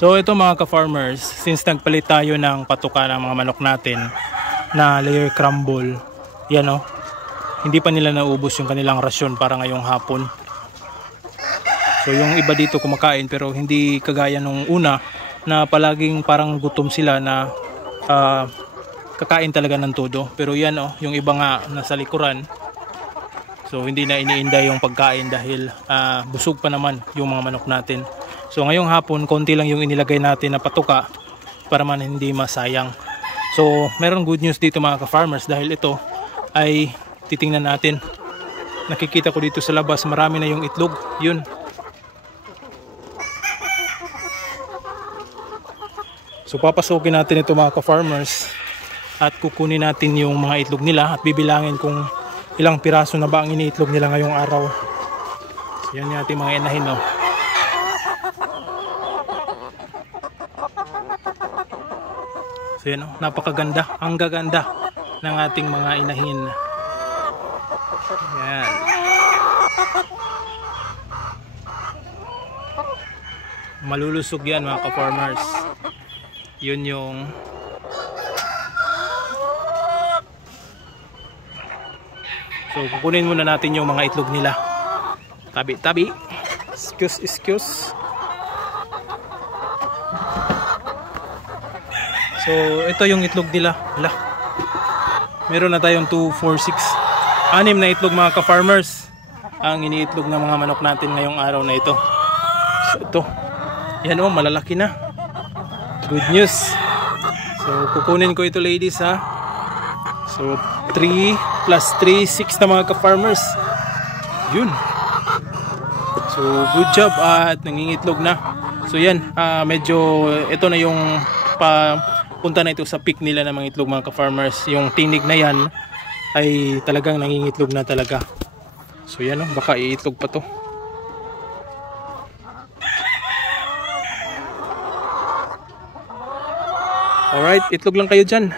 So ito mga ka-farmers, since nagpalit tayo ng patuka ng mga manok natin na layer crumble, yan o, hindi pa nila naubos yung kanilang rasyon para ngayong hapon. So yung iba dito kumakain pero hindi kagaya nung una na palaging parang gutom sila na kakain talaga ng todo. Pero yan o, yung iba nga nasa likuran, so hindi na iniinda yung pagkain dahil busog pa naman yung mga manok natin. So ngayong hapon, konti lang yung inilagay natin na patuka para man hindi masayang. So meron good news dito mga ka-farmers dahil ito ay titingnan natin. Nakikita ko dito sa labas, marami na yung itlog. Yun. So papasukin natin ito mga ka-farmers at kukunin natin yung mga itlog nila at bibilangin kung ilang piraso na ba ang iniitlog nila ngayong araw. So yan yung ating mga inahin, no? So yan, no? Napakaganda, ang gaganda ng ating mga inahin. Yan. Malulusog yan mga ka-farmers. Yun yung so kukunin muna natin yung mga itlog nila. Tabi. Excuse. So ito yung itlog nila. Hala. Meron na tayong 2, 4, 6, 6 na itlog mga ka-farmers. Ang iniitlog ng mga manok natin ngayong araw na ito. So ito. Yan o, malalaki na. Good news. So kukunin ko ito ladies ha. So 3 plus 3, 6 na mga ka-farmers. Yun. So good job at nangingitlog na. So yan, medyo ito na yung punta na ito sa peak nila ng mga itlog mga ka-farmers. Yung tinig na yan ay talagang nangingitlog na talaga. So yan, baka iitlog pa to. Alright, itlog lang kayo dyan.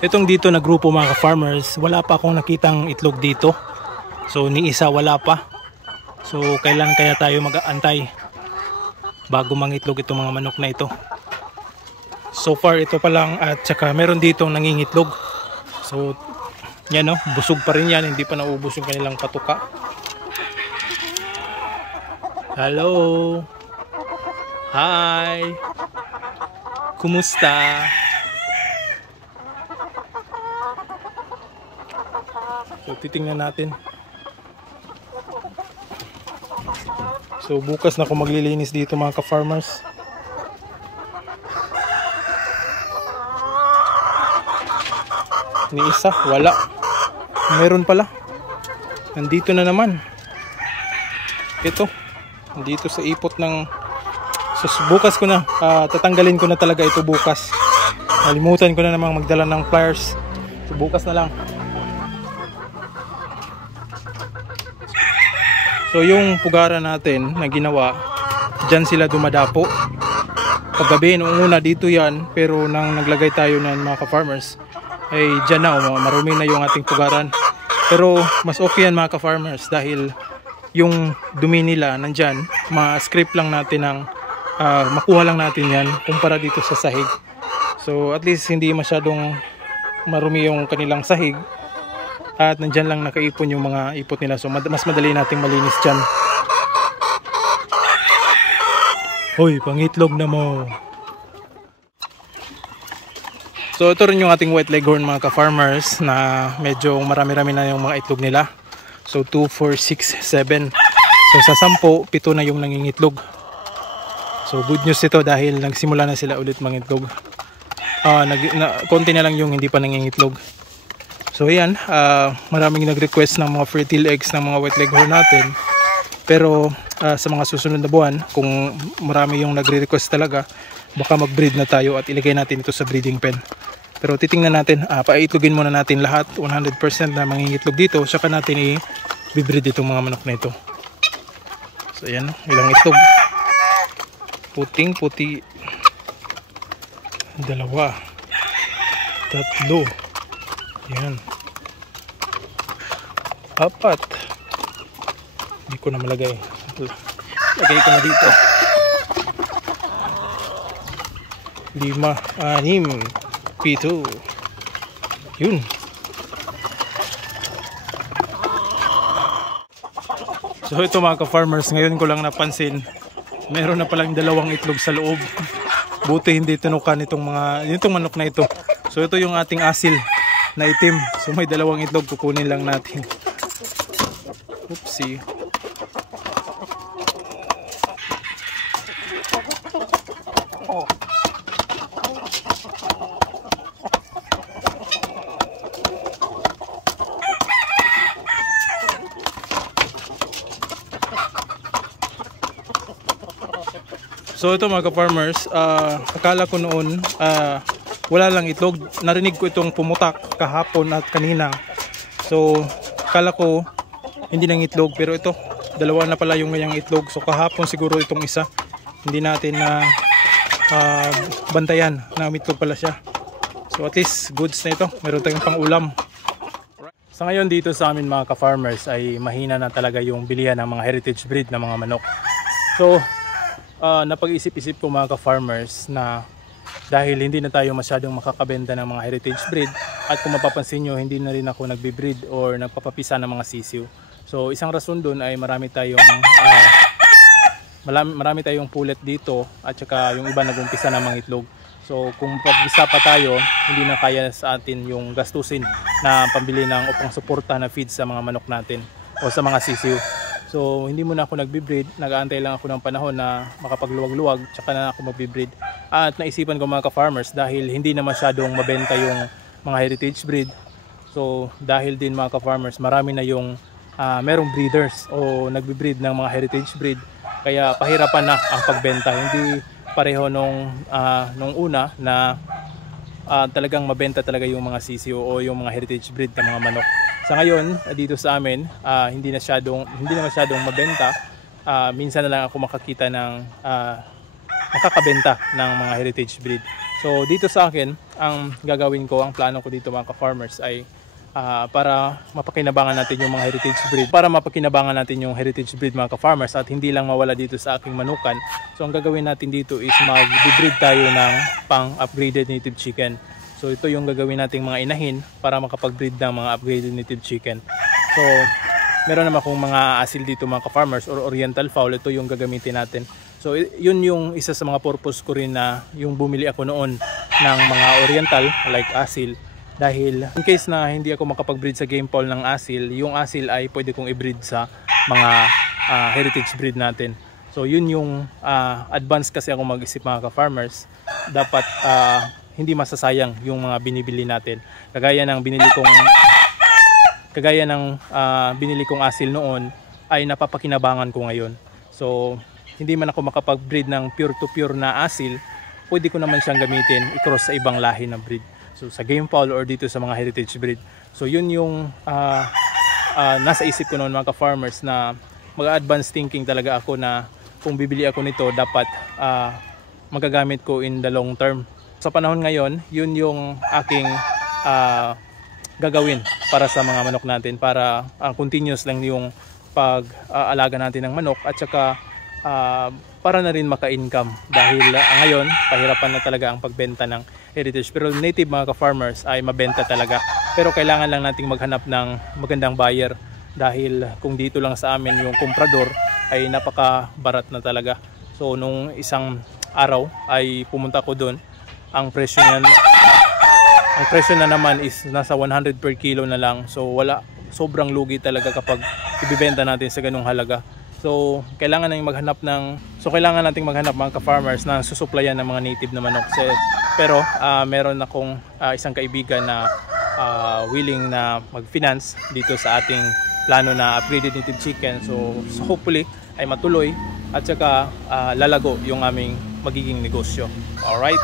Itong dito na grupo mga ka-farmers, wala pa akong nakitang itlog dito. So ni isa wala pa. So kailan kaya tayo mag-aantay bago mangitlog itong mga manok na ito. So far ito pa lang at saka meron ditong nangingitlog. So yan o, busog pa rin yan, hindi pa naubos yung kanilang patuka. Hello. Hi. Kumusta? So titingnan natin. So bukas na ako maglilinis dito mga ka-farmers. Ni isa, wala. Meron pala. Nandito na naman. Ito. Nandito sa ipot ng... So bukas ko na. Tatanggalin ko na talaga ito bukas. Nalimutan ko na namang magdala ng pliers. So bukas na lang. So yung pugara natin na ginawa, dyan sila dumadapo. Paggabi, noong una dito yan. Pero nang naglagay tayo ng mga ka-farmers, ay dyan na, marumi na yung ating pugaran. Pero mas okay yan mga ka-farmers dahil yung dumi nila nandyan, ma-scrape lang natin ng makuha lang natin yan kumpara dito sa sahig. So at least hindi masyadong marumi yung kanilang sahig at nandyan lang nakaipon yung mga ipot nila. So mas madali nating malinis dyan. Hoy, pangitlog na mo. So ito rin yung ating white leghorn mga ka-farmers na medyo marami-rami na yung mga itlog nila. So 2, 4, 6, 7. So sa 10, 7 na yung nangingitlog. So good news ito dahil nagsimula na sila ulit mangitlog. Konti na lang yung hindi pa nangingitlog. So ayan, maraming nag-request ng mga fertile eggs ng mga white leghorn natin. Pero sa mga susunod na buwan, kung marami yung nagre-request talaga, baka mag-breed na tayo at ilagay natin ito sa breeding pen. Pero titingnan natin, paitlogin muna natin lahat 100% na mangingitlog dito, saka natin i-breed itong mga manok na ito. So ayan, ilang itlog. Puting-puti. 2, 3. Yan. 4. Hindi ko na malagay. Lagay ko na dito. 5, 6, 7. Yun. So ito mga ka-farmers, ngayon ko lang napansin, meron na palang 2 itlog sa loob. Buti hindi tinukan itong manok na ito. So ito yung ating asil na itim. So may 2 itlog, kukunin lang natin. Oopsie. So ito mga ka-farmers, akala ko noon wala lang itlog. Narinig ko itong pumutak kahapon at kanina. So akala ko hindi nang itlog, pero ito 2 na pala yung ngayang itlog. So kahapon siguro itong isa, hindi natin na bantayan na itlog pala siya. So at least goods na ito, meron tayong pang ulam. Sa ngayon dito sa amin mga ka-farmers ay mahina na talaga yung bilihan ng mga heritage breed na mga manok. So napag-isip-isip ko mga ka-farmers na dahil hindi na tayo masyadong makakabenta ng mga heritage breed, at kung mapapansin nyo, hindi na rin ako nagbe-breed or nagpapapisa ng mga sisiw. So isang rason dun ay marami tayong pulet dito, at saka yung iba nag-umpisa ng mga itlog. So kung papisa pa tayo, hindi na kaya sa atin yung gastusin na pambili ng upang suporta na feed sa mga manok natin o sa mga sisiw. So hindi muna ako nagbe-breed, nag-aantay lang ako ng panahon na makapagluwag-luwag, tsaka na ako magbe-breed. At naisipan ko mga ka-farmers, dahil hindi na masyadong mabenta yung mga heritage breed. So dahil din mga ka-farmers, marami na yung merong breeders o nagbe-breed ng mga heritage breed. Kaya pahirapan na ang pagbenta. Hindi pareho nung una na talagang mabenta talaga yung mga sisiw o yung mga heritage breed ng mga manok. Sa ngayon, dito sa amin, hindi na masyadong mabenta. Minsan na lang ako makakita ng makakabenta ng mga heritage breed. So dito sa akin, ang gagawin ko, ang plano ko dito mga ka-farmers ay para mapakinabangan natin yung mga heritage breed. Para mapakinabangan natin yung heritage breed mga ka-farmers at hindi lang mawala dito sa aking manukan. So ang gagawin natin dito is mag-breed tayo ng pang-upgraded native chicken. So ito yung gagawin nating mga inahin para makapag-breed ng mga upgraded native chicken. So meron naman akong mga asil dito mga ka-farmers or oriental fowl. Ito yung gagamitin natin. So yun yung isa sa mga purpose ko rin na yung bumili ako noon ng mga oriental like asil. Dahil in case na hindi ako makapag-breed sa game fowl ng asil, yung asil ay pwede kong i-breed sa mga heritage breed natin. So yun yung advance kasi ako mag-isip mga ka-farmers. Dapat hindi masasayang yung mga binibili natin. Kagaya ng binili kong asil noon ay napapakinabangan ko ngayon. So hindi man ako makapag-breed ng pure to pure na asil, pwede ko naman siyang gamitin i-cross sa ibang lahi na breed. So sa game fowl or dito sa mga heritage breed. So yun yung nasa isip ko noon mga ka-farmers, na mag-advance thinking talaga ako na kung bibili ako nito, dapat magagamit ko in the long term. Sa panahon ngayon, yun yung aking gagawin para sa mga manok natin, para continuous lang yung pag-aalaga natin ng manok, at saka para na rin maka-income dahil ngayon pahirapan na talaga ang pagbenta ng heritage. Pero native mga ka-farmers ay mabenta talaga, pero kailangan lang nating maghanap ng magandang buyer, dahil kung dito lang sa amin yung komprador ay napaka-barat na talaga. So nung isang araw ay pumunta ko doon, ang presyo na naman is nasa 100 per kilo na lang. So sobrang lugi talaga kapag ibibenta natin sa ganung halaga. So kailangan nating maghanap mga ka-farmers na susuplayan ng mga native na manok. Pero meron akong isang kaibigan na willing na mag-finance dito sa ating plano na upgraded native chicken. So hopefully ay matuloy at saka lalago yung aming magiging negosyo. Alright?